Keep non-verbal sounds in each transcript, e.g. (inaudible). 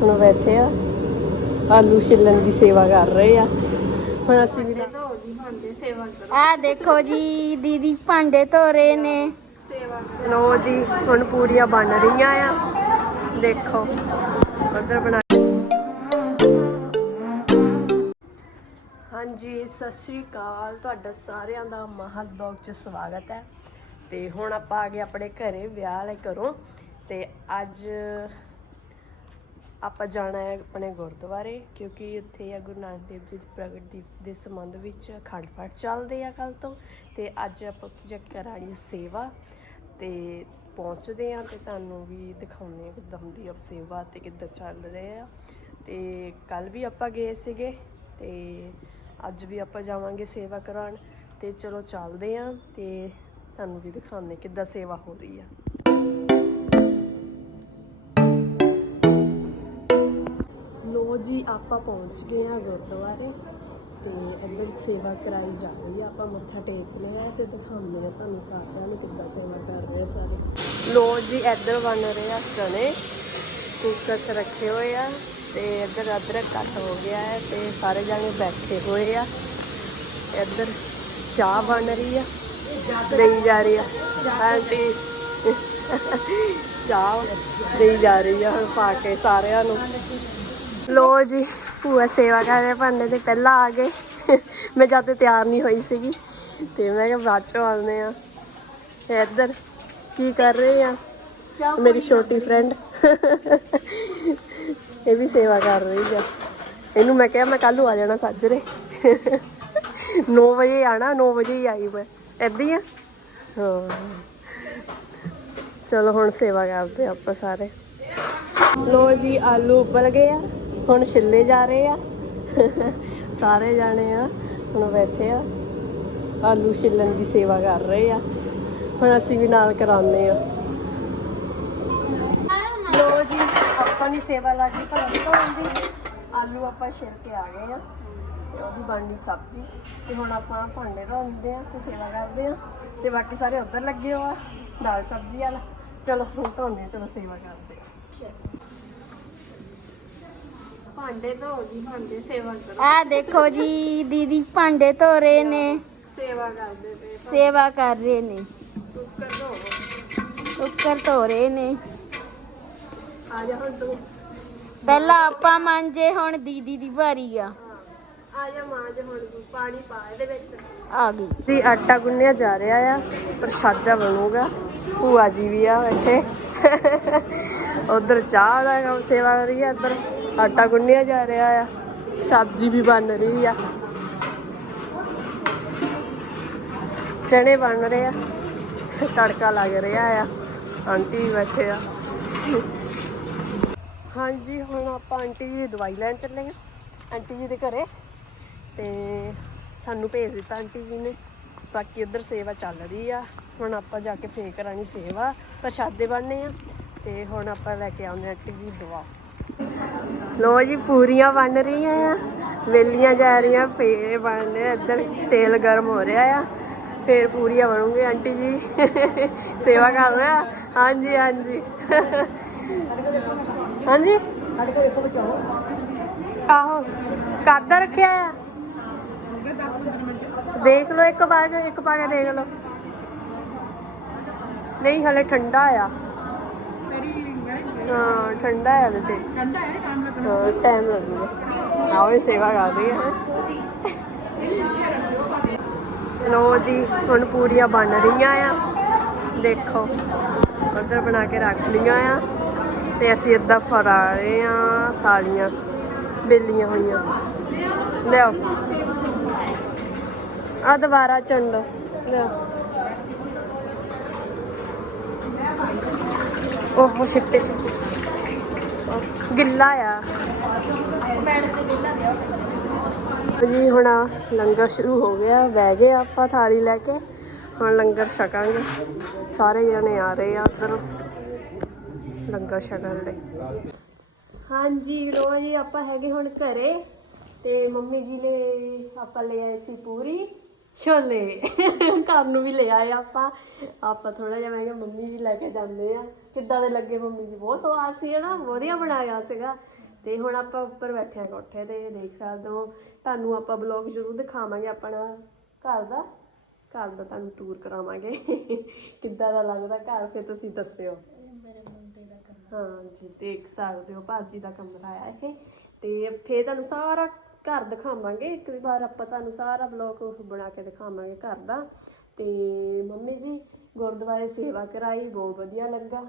ਹੁਣ ਬੈਠੇ ਆ। ਆਲੂ ਛਿੱਲਣ ਦੀ ਸੇਵਾ ਕਰ ਰਹੇ ਆ। ਹੁਣ ਅਸੀਂ ਵੀ ਆ ਦੇਖੋ ਜੀ ਦੀਦੀ ਭਾਂਡੇ ਧੋ ਰਹੇ ਨੇ ਲੋ ਜੀ ਹੁਣ ਪੂਰੀਆਂ ਬਣ ਰਹੀਆਂ ਆ। ਦੇਖੋ ਉਧਰ ਬਣਾ ਹਾਂਜੀ ਸਤਿ ਸ਼੍ਰੀ ਅਕਾਲ। ਤੁਹਾਡਾ ਸਾਰਿਆਂ ਦਾ ਮਹਲ ਬਲੌਗ 'ਚ ਸਵਾਗਤ ਹੈ। ਤੇ ਹੁਣ ਆਪਾਂ ਆ ਗਏ ਆਪਣੇ ਘਰੇ ਵਿਆਹ ਵਾਲੇ ਘਰੋਂ। ਤੇ ਅੱਜ ਆਪਾਂ ਜਾਣਾ ਹੈ ਆਪਣੇ ਗੁਰਦੁਆਰੇ, ਕਿਉਂਕਿ ਇੱਥੇ ਆ ਗੁਰੂ ਨਾਨਕ ਦੇਵ ਜੀ ਦੇ ਪ੍ਰਗਟ ਦਿਵਸ ਦੇ ਸੰਬੰਧ ਵਿੱਚ ਅਖੰਡ ਪਾਠ ਚੱਲਦੇ ਆ ਕੱਲ ਤੋਂ, ਤੇ ਅੱਜ ਆਪਾਂ ਉੱਥੇ ਜਾ ਕੇ ਕਰਾਂਗੇ ਸੇਵਾ, ਤੇ ਪਹੁੰਚਦੇ ਆ ਤੇ ਤੁਹਾਨੂੰ ਵੀ ਦਿਖਾਉਂਦੇ ਆ ਕਿੱਦਾਂ ਹੁੰਦੀ ਆ ਸੇਵਾ ਤੇ ਕਿੱਦਾਂ ਚੱਲ ਰਹੇ ਆ। ਤੇ ਕੱਲ ਵੀ ਆਪਾਂ ਗਏ ਸੀਗੇ, ਤੇ ਅੱਜ ਵੀ ਆਪਾਂ ਜਾਵਾਂਗੇ ਸੇਵਾ ਕਰਾਉਣ, ਤੇ ਚਲੋ ਚੱਲਦੇ ਆ ਤੇ ਤੁਹਾਨੂੰ ਵੀ ਦਿਖਾਉਂਦੇ ਕਿੱਦਾਂ ਸੇਵਾ ਹੋ ਰਹੀ ਆ। ਲੋ ਜੀ, ਆਪਾਂ ਪਹੁੰਚ ਗਏ ਆ ਗੁਰਦੁਆਰੇ ਤੇ ਅੰਦਰ ਸੇਵਾ ਕਰਾਈ ਜਾ ਰਹੀ ਆ। ਆਪਾਂ ਮੱਥਾ ਟੇਕ ਲਿਆ ਤੇ ਦਿਖਾਉਂਦੇ ਆ ਤੁਹਾਨੂੰ ਸਾਰਿਆਂ ਨੂੰ ਕਿੱਦਾਂ ਸੇਵਾ ਕਰ ਰਹੇ ਸਾਰੇ। ਲੋ ਜੀ, ਇੱਧਰ ਬਣ ਰਹੇ ਆ ਚਨੇ। ਕੁੱਕਰ 'ਚ ਰੱਖੇ ਹੋਏ ਆ ਤੇ ਇੱਧਰ ਅਦਰਕ ਕੱਟ ਹੋ ਗਿਆ ਹੈ ਤੇ ਸਾਰੇ ਜਾਣੇ ਬੈਠੇ ਹੋਏ ਆ। ਇੱਧਰ ਚਾਹ ਬਣ ਰਹੀ ਆ, ਦੇਈ ਜਾ ਰਹੀ ਆ। ਆਂਟੀ, ਚਾਹ ਦੇਈ ਜਾ ਰਹੀ ਆ ਹੁਣ ਪਾ ਕੇ ਸਾਰਿਆਂ ਨੂੰ। ਲੋ ਜੀ ਭੂਆ ਸੇਵਾ ਕਰਦੇ ਭਾਂਡੇ ਤੇ ਪਹਿਲਾਂ ਆ ਗਏ। ਮੈਂ ਜਦ ਤੇ ਤਿਆਰ ਨਹੀਂ ਹੋਈ ਸੀਗੀ ਤੇ ਮੈਂ ਕਿਹਾ ਬਾਅਦ ਚੋਂ ਆਉਂਦੇ ਆ ਤੇ ਇੱਧਰ ਕੀ ਕਰ ਰਹੇ ਆ? ਮੇਰੀ ਛੋਟੀ ਫਰੈਂਡ ਇਹ ਵੀ ਸੇਵਾ ਕਰ ਰਹੀ ਆ। ਇਹਨੂੰ ਮੈਂ ਕਿਹਾ ਮੈਂ ਕੱਲ ਨੂੰ ਆ ਜਾਣਾ ਸਾਜਰੇ। 9 ਵਜੇ ਆਣਾ 9 ਵਜੇ ਹੀ ਆਈ ਮੈਂ। ਏਦਾਂ ਹੀ ਆ? ਹਾਂ। ਚਲੋ ਹੁਣ ਸੇਵਾ ਕਰਦੇ ਆਪਾਂ ਸਾਰੇ। ਲੋ ਜੀ ਆਲੂ ਉਬਲ ਗਏ ਆ। ਹੁਣ ਛਿੱਲੇ ਜਾ ਰਹੇ ਆ। ਸਾਰੇ ਜਾਣੇ ਆ, ਹੁਣ ਬੈਠੇ ਆ। ਆਲੂ ਛਿੱਲਣ ਦੀ ਸੇਵਾ ਕਰ ਰਹੇ ਆ। ਹੁਣ ਅਸੀਂ ਵੀ ਨਾਲ ਕਰਾਉਂਦੇ ਆ। ਲੋ ਜੀ, ਆਪਾਂ ਦੀ ਸੇਵਾ ਲੱਗੀ ਭਾਂਡੇ ਧੋਣ ਆਲੂ ਆਪਾਂ ਛਿੱਲ ਕੇ ਆ ਗਏ ਆ ਤੇ ਉਹਦੀ ਬਣਨੀ ਸਬਜ਼ੀ। ਤੇ ਹੁਣ ਆਪਾਂ ਭਾਂਡੇ ਧੋਂਦੇ ਆ ਤੇ ਸੇਵਾ ਕਰਦੇ ਆ। ਤੇ ਬਾਕੀ ਸਾਰੇ ਉੱਧਰ ਲੱਗੇ ਹੋ ਆ, ਦਾਲ ਸਬਜ਼ੀ ਵਾਲਾ। ਚਲੋ, ਹੁਣ ਧੋਂਦੇ ਆ, ਚਲੋ ਸੇਵਾ ਕਰਦੇ ਆ। ਭਾਂਡੇ ਧੋ ਜੀ ਭਾਂਡੇ ਸੇਵਾ ਕਰੋ। ਆ ਦੇਖੋ ਜੀ ਦੀਦੀ ਭਾਂਡੇ ਧੋ ਰਹੇ ਨੇ। ਸੇਵਾ ਕਰਦੇ ਸੇਵਾ ਕਰ ਰਹੇ ਨੇ। ਕੁੱਕਰ ਧੋ ਕੁੱਕਰ ਧੋ ਰਹੇ ਨੇ। ਆ ਜਾ ਹੁਣ ਤੂੰ। ਪਹਿਲਾਂ ਆਪਾਂ ਮਾਂਜੇ ਹੁਣ ਦੀਦੀ ਦੀ ਵਾਰੀ ਆ। ਆ ਜਾ ਮਾਂ ਜੇ ਹੁਣ ਤੂੰ ਪਾਣੀ ਪਾ ਇਹਦੇ ਵਿੱਚ। ਆ ਗਈ। ਜੀ ਆਟਾ ਗੁੰਨਿਆ ਜਾ ਰਿਹਾ ਆ। ਪ੍ਰਸ਼ਾਦਾ ਬਣੂਗਾ। ਭੂਆ ਜੀ ਵੀ ਆ ਇੱਥੇ ਉਧਰ ਚਾਹ ਦਾ ਕੰਮ ਸੇਵਾ ਹੋ ਰਹੀ ਆ, ਇੱਧਰ ਆਟਾ ਗੁੰਨਿਆ ਜਾ ਰਿਹਾ ਆ, ਸਬਜ਼ੀ ਵੀ ਬਣ ਰਹੀ ਆ। ਚਣੇ ਬਣ ਰਹੇ ਆ, ਤੜਕਾ ਲੱਗ ਰਿਹਾ ਆ, ਆਂਟੀ ਬੈਠੇ ਆ। ਹਾਂਜੀ, ਹੁਣ ਆਪਾਂ ਆਂਟੀ ਜੀ ਦਵਾਈ ਲੈਣ ਚੱਲੇ ਆ, ਆਂਟੀ ਜੀ ਦੇ ਘਰੇ, ਤੇ ਸਾਨੂੰ ਭੇਜ ਦਿੱਤਾ ਆਂਟੀ ਜੀ ਨੇ। ਬਾਕੀ ਉਧਰ ਸੇਵਾ ਚੱਲ ਰਹੀ ਆ, ਹੁਣ ਆਪਾਂ ਜਾ ਕੇ ਫੇਰ ਕਰਾਂਗੇ ਸੇਵਾ, ਪ੍ਰਸ਼ਾਦੇ ਬਣਨੇ ਆ। ਤੇ ਹੁਣ ਆਪਾਂ ਲੈ ਕੇ ਆਉਂਦੇ ਆ ਆਂਟੀ ਦਵਾ ਲੋ ਜੀ, ਪੂਰੀਆਂ ਬਣ ਰਹੀਆਂ ਆ। ਵੇਲੀਆਂ ਜਾ ਰਹੀਆਂ, ਫੇਰ ਬਣਨੇ ਆ। ਇੱਧਰ ਤੇਲ ਗਰਮ ਹੋ ਰਿਹਾ ਆ। ਫੇਰ ਪੂਰੀਆਂ ਬਣੂਗੇ ਆਂਟੀ ਜੀ। ਸੇਵਾ ਕਰ ਰਹੇ ਆ? ਹਾਂਜੀ ਹਾਂਜੀ। ਹਾਂਜੀ? ਆਹੋ ਕਾਦਾ ਰੱਖਿਆ ਆ। ਦੇਖ ਲਓ, ਇੱਕ ਪਾ ਕੇ ਇੱਕ ਪਾ ਕੇ ਦੇਖ ਲਓ। ਨਹੀਂ, ਹਲੇ ਠੰਡਾ ਆ। ਹਾਂ, ਠੰਡਾ ਆ ਤੇ। ਠੰਡਾ ਹੈ ਟਾਈਮ ਲੱਗੂਗਾ ਆਓ ਇਹ ਸੇਵਾ ਕਰ ਰਹੀ ਹੈ। ਲੋ ਜੀ, ਹੁਣ ਪੂਰੀਆਂ ਬਣ ਰਹੀਆਂ ਆ। ਦੇਖੋ, ਉਧਰ ਬਣਾ ਕੇ ਰੱਖ ਲਈਆਂ ਆ। ਤੇ ਅਸੀਂ ਏਦਾਂ ਫਰਾ ਰਹੇ ਆ ਥਾਲੀਆਂ, ਬੇਲੀਆਂ ਹੋਈਆਂ। ਲਿਆਓ। ਆ ਦੁਬਾਰਾ ਚੰਡੋ। ਲਿਆਓ। ਉਹ ਛਿੱਟੇ ਗਿੱਲਾ ਆ। ਜੀ, ਹੁਣ ਲੰਗਰ ਸ਼ੁਰੂ ਹੋ ਗਿਆ। ਬਹਿ ਗਏ ਆਪਾਂ ਥਾਲੀ ਲੈ ਕੇ। ਹੁਣ ਲੰਗਰ ਛਕਾਂਗੇ। ਸਾਰੇ ਜਣੇ ਆ ਰਹੇ ਆ ਉਧਰ। ਲੰਗਰ ਛਕਣ ਲਈ। ਹਾਂਜੀ ਲੋ ਜੀ, ਆਪਾਂ ਹੈਗੇ ਹੁਣ ਘਰੇ। ਤੇ ਮੰਮੀ ਜੀ ਨੇ ਆਪਾਂ ਲੈ ਆਏ ਸੀ ਪੂਰੀ। ਛੋਲੇ। ਘਰ ਨੂੰ ਵੀ ਲੈ ਆਏ ਆਪਾਂ। ਆਪਾਂ ਥੋੜਾ ਜਿਹਾ ਮੈਂ ਕਿਹਾ ਮੰਮੀ ਜੀ ਲੈ ਕੇ ਜਾਂਦੇ ਆ। ਕਿੱਦਾਂ ਦੇ ਲੱਗੇ ਮੰਮੀ ਜੀ? ਬਹੁਤ ਸਵਾਦ ਸੀ ਨਾ? ਵਧੀਆ ਬਣਾਇਆ ਸੀਗਾ। ਤੇ ਹੁਣ ਆਪਾਂ ਉੱਪਰ ਬੈਠੇ ਆ ਕੋਠੇ ਤੇ ਦੇਖ ਸਕਦੇ ਹੋ। ਤੁਹਾਨੂੰ ਆਪਾਂ ਬਲੌਗ ਜ਼ਰੂਰ ਦਿਖਾਵਾਂਗੇ ਆਪਣਾ ਘਰ ਦਾ। ਘਰ ਦਾ ਤੁਹਾਨੂੰ ਟੂਰ ਕਰਾਵਾਂਗੇ। (laughs) ਕਿੱਦਾਂ ਦਾ ਲੱਗਦਾ ਘਰ ਫਿਰ ਤੁਸੀਂ ਦੱਸਿਓ। ਮੇਰੇ ਮੁੰਡੇ ਦਾ ਕੰਮ ਹਾਂ ਜੀ ਦੇਖ ਸਕਦੇ ਹੋ ਭਾਜੀ ਦਾ ਕਮਰਾ ਆ ਇਹ। ਤੇ ਫੇਰ ਤੁਹਾਨੂੰ ਸਾਰਾ ਘਰ ਦਿਖਾਵਾਂਗੇ। ਇੱਕ ਵਾਰ ਆਪਾਂ ਤੁਹਾਨੂੰ ਸਾਰਾ ਬਲੌਗ ਬਣਾ ਕੇ ਦਿਖਾਵਾਂਗੇ ਘਰ ਦਾ। ਤੇ ਮੰਮੀ ਜੀ ਗੁਰਦੁਆਰੇ ਸੇਵਾ ਕਰਾਈ ਬਹੁਤ ਵਧੀਆ ਲੱਗਾ।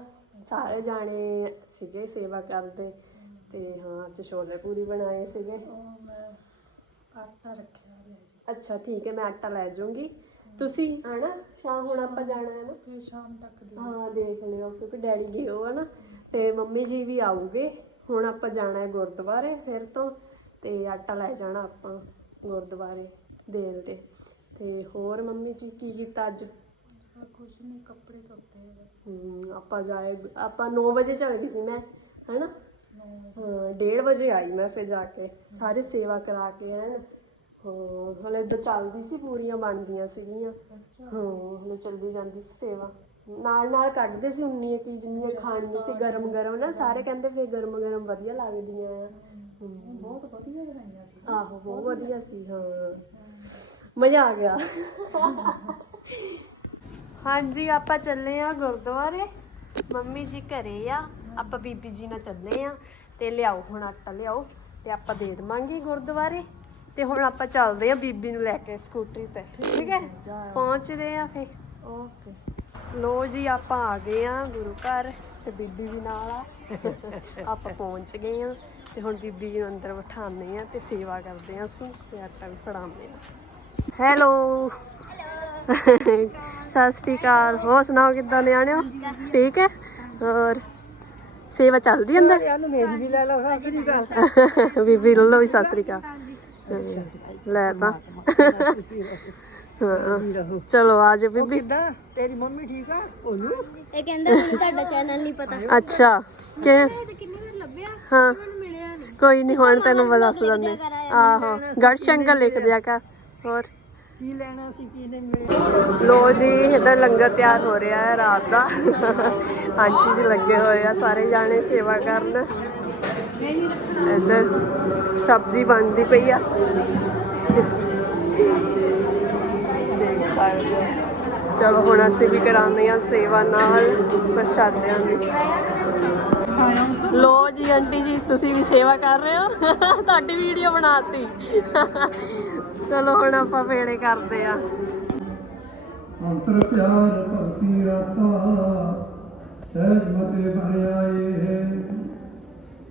ਸਾਰੇ ਜਾਣੇ ਸੀਗੇ ਸੇਵਾ ਕਰਦੇ ਤੇ ਹਾਂ ਅੱਜ ਛੋਲੇ ਪੂਰੀ ਬਣਾਏ ਸੀਗੇ। ਉਹ ਮੈਂ ਆਟਾ ਰੱਖਿਆ ਹੋਇਆ ਜੀ ਅੱਛਾ ਠੀਕ ਹੈ ਮੈਂ ਆਟਾ ਲੈ ਜਾਊਂਗੀ। ਤੁਸੀਂ ਆਣਾ ਸ਼ਾਮ ਹੁਣ ਆਪਾਂ ਜਾਣਾ ਹੈ ਨਾ? ਫਿਰ ਸ਼ਾਮ ਤੱਕ ਦੇ ਹਾਂ ਦੇਖ ਲਿਓ ਕਿਉਂਕਿ ਡੈਡੀ ਗਏ ਹੋ ਨਾ ਤੇ ਮੰਮੀ ਜੀ ਵੀ ਆਉਗੇ। ਹੁਣ ਆਪਾਂ ਜਾਣਾ ਹੈ ਗੁਰਦੁਆਰੇ ਫਿਰ ਤੋਂ ਤੇ ਆਟਾ ਲੈ ਜਾਣਾ ਆਪਾਂ ਗੁਰਦੁਆਰੇ ਦੇਣ ਤੇ। ਤੇ ਹੋਰ ਮੰਮੀ ਜੀ ਕੀ ਕੀਤਾ ਅੱਜ? ਕੁਛ ਨਹੀਂ ਕੱਪੜੇ ਧੋਤੇ ਆ ਬਸ। ਹਮ, ਆਪਾਂ ਜਾਏ ਆਪਾਂ 9 ਵਜੇ ਚਲ ਗਈ ਸੀ ਮੈਂ ਹੈਨਾ? ਨੌ ਹਾਂ 1:30 ਵਜੇ ਆਈ ਮੈਂ ਫਿਰ ਜਾ ਕੇ ਸਾਰੇ ਸੇਵਾ ਕਰਾ ਕੇ ਹਨ? ਹਾਂ ਹਲੇ ਇਦਾਂ ਚੱਲਦੀ ਸੀ ਪੂਰੀਆਂ ਬਣਦੀਆਂ ਸੀਗੀਆਂ। ਅੱਛਾ। ਹਾਂ ਹਲੇ ਚੱਲਦੀ ਜਾਂਦੀ ਸੀ ਸੇਵਾ। ਨਾਲ ਨਾਲ ਕੱਢਦੇ ਸੀ ਉਨੀਆਂ ਕੀ ਜਿੰਨੀਆਂ ਖਾਣੀਆਂ ਸੀ ਗਰਮ ਗਰਮ ਨਾ ਸਾਰੇ ਕਹਿੰਦੇ ਫੇਰ ਗਰਮ ਗਰਮ ਵਧੀਆ ਲੱਗਦੀਆਂ ਆ। ਹਮ, ਬਹੁਤ ਵਧੀਆ ਬਣਾਈਆਂ ਸੀ। ਆਹੋ ਬਹੁਤ ਵਧੀਆ ਸੀ ਹਾਂ। ਮਜ਼ਾ ਆ ਗਿਆ। (laughs) ਹਾਂਜੀ ਆਪਾਂ ਚੱਲੇ ਆ ਗੁਰਦੁਆਰੇ। ਮੰਮੀ ਜੀ ਘਰੇ ਆ ਆਪਾਂ ਬੀਬੀ ਜੀ ਨਾਲ ਚੱਲੇ ਆ ਤੇ ਲਿਆਓ ਹੁਣ ਆਟਾ ਲਿਆਓ ਤੇ ਆਪਾਂ ਦੇ ਦੇਵਾਂਗੇ ਗੁਰਦੁਆਰੇ। ਤੇ ਹੁਣ ਆਪਾਂ ਚੱਲਦੇ ਆ ਬੀਬੀ ਨੂੰ ਲੈ ਕੇ ਸਕੂਟਰੀ ਤੇ ਠੀਕ ਹੈ? ਪਹੁੰਚਦੇ ਆ ਫੇ ਓਕੇ। ਲੋ ਜੀ ਆਪਾਂ ਆ ਗਏ ਆ ਗੁਰੂ ਘਰ ਤੇ ਬੀਬੀ ਵੀ ਨਾਲ ਆ। ਆਪਾਂ ਪਹੁੰਚ ਗਏ ਆ ਤੇ ਹੁਣ ਬੀਬੀ ਜੀ ਨੂੰ ਅੰਦਰ ਬਿਠਾਉਂਦੇ ਆ ਤੇ ਸੇਵਾ ਕਰਦੇ ਆ ਅਸੀਂ ਤੇ ਆਟਾ ਵੀ ਫੜਾਉਂਦੇ ਆ। ਹੈਲੋ। ਸਤਿ ਸ਼੍ਰੀ ਅਕਾਲ। ਹੋਰ ਸੁਣਾਓ ਕਿੱਦਾਂ ਨਿਆਣਿਓ? ਠੀਕ ਹੈ? ਹੋਰ? ਸੇਵਾ ਚੱਲਦੀ ਅੰਦਰ? ਇਹਨੂੰ ਮੇਰੀ ਵੀ ਲੈ ਲਓ ਸਤਿ ਸ੍ਰੀ ਅਕਾਲ। ਬੀਬੀ ਲੱਲੋ ਵੀ ਸਤਿ ਸ਼੍ਰੀ ਅਕਾਲ। ਲੈ ਤਾਂ। ਚਲੋ ਆ ਜਾਓ ਬੀਬੀ। ਕਿੱਦਾਂ? ਤੇਰੀ ਮੰਮੀ ਠੀਕ ਆ? ਉਹਨੂੰ ਇਹ ਕਹਿੰਦਾ ਮੈਨੂੰ ਤੁਹਾਡਾ ਚੈਨਲ ਨਹੀਂ ਪਤਾ। ਅੱਛਾ। ਕਿ? ਤੇ ਕਿੰਨੀ ਵਾਰ ਲੱਭਿਆ ਹਾਂ। ਮੈਨੂੰ ਮਿਲਿਆ ਨਹੀਂ ਕੋਈ ਨਹੀਂ ਹੁਣ ਤੈਨੂੰ ਮੈਂ ਦੱਸ ਦਿੰਦੇ। ਆਹੋ। ਗੜਸ਼ੰਕਰ ਲਿਖ ਦਿਆ ਕਰ। ਹੋਰ? ਕੀ ਲੈਣਾ ਸੀ, ਕੀ ਨਹੀਂ ਮਿਲਿਆ? ਲੋ ਜੀ, ਇੱਧਰ ਲੰਗਰ ਤਿਆਰ ਹੋ ਰਿਹਾ ਹੈ ਰਾਤ ਦਾ। ਆਂਟੀ ਜੀ ਲੱਗੇ ਹੋਏ ਆ, ਸਾਰੇ ਜਾਣੇ ਸੇਵਾ ਕਰਨ। ਇੱਧਰ ਸਬਜ਼ੀ ਬਣਦੀ ਪਈ ਆ। ਦੇਖ ਸਕਦੇ ਹੋ। ਚਲੋ, ਹੁਣ ਅਸੀਂ ਵੀ ਕਰਾਉਂਦੇ ਆ ਸੇਵਾ ਨਾਲ ਪ੍ਰਸ਼ਾਦਿਆਂ ਦੀ। ਲੋ ਜੀ, ਆਂਟੀ ਜੀ, ਤੁਸੀਂ ਵੀ ਸੇਵਾ ਕਰ ਰਹੇ ਹੋ? ਤੁਹਾਡੀ ਵੀਡੀਓ ਬਣਾਤੀ। ਚਲੋ ਹੁਣ ਆਪਾਂ ਫੇੜੇ ਕਰਦੇ ਆ। ਅੰਤਰ ਪਿਆਰ ਭਗਤੀ ਰਾਤਾ ਸਹਿਜ ਮਤੇ ਆਏ ਹੈ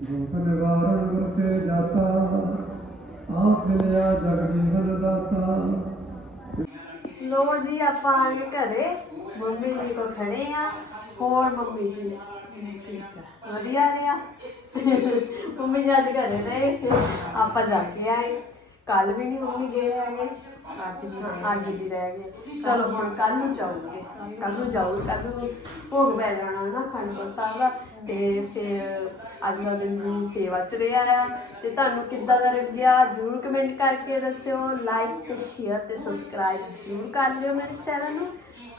ਦੁਖ ਨਿਵਾਰਨ ਗੁਰ ਤੇ ਜਾਤਾ ਆਪ ਮਿਲਿਆ ਜਗ ਜੀਵਨ ਦਾਤਾ। ਲੋ ਜੀ ਆਪਾਂ ਆ ਗਏ ਘਰੇ। ਮੰਮੀ ਜੀ ਕੋ ਖੜੇ ਆ। ਹੋਰ ਮੰਮੀ ਜੀ? ਠੀਕ ਆ। ਵਧੀਆ ਰਿਹਾ ਮੰਮੀ ਜੀ ਅੱਜ ਘਰੇ ਰਹੇ ਆਪਾਂ ਜਾ ਕੇ ਆਏ। ਕੱਲ ਵੀ ਨਹੀਂ ਮੰਮੀ ਗਏ ਹੈਗੇ। ਅੱਜ ਵੀ ਅੱਜ ਵੀ ਰਹਿ ਗਏ। ਚਲੋ ਹੁਣ ਕੱਲ ਨੂੰ ਜਾਊਗੇ। ਕੱਲ ਨੂੰ ਜਾਊਗੇ ਕੱਲ ਨੂੰ ਭੋਗ ਪੈ ਜਾਣਾ ਨਾ ਖੰਡਪੁਰ ਸਾਹਿਬ ਦਾ। ਤੇ ਫਿਰ ਅੱਜ ਦਾ ਦਿਨ ਵੀ ਸੇਵਾ ਚ ਰਿਹਾ ਆ। ਤੇ ਤੁਹਾਨੂੰ ਕਿੱਦਾਂ ਦਾ ਲੱਗਿਆ ਜਰੂਰ ਕਮੈਂਟ ਕਰਕੇ ਦੱਸਿਓ। ਲਾਈਕ ਸ਼ੇਅਰ ਤੇ ਸਬਸਕ੍ਰਾਈਬ ਜਰੂਰ ਕਰ ਲਿਓ ਮੇਰੇ ਚੈਨਲ ਨੂੰ।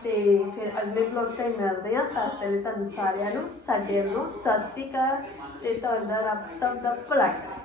ਤੇ ਫਿਰ ਅਗਲੇ ਬਲੌਗ ਤੇ ਮਿਲਦੇ ਆ ਤਦ ਤੱਕ ਲਈ ਤੁਹਾਨੂੰ ਸਾਰਿਆਂ ਨੂੰ ਸਾਡੇ ਵੱਲੋਂ ਸਤਿ ਸ਼੍ਰੀ ਅਕਾਲ। ਤੇ ਤੁਹਾਡਾ ਰੱਬ ਸਭ ਦਾ ਭਲਾ ਕਰੇ।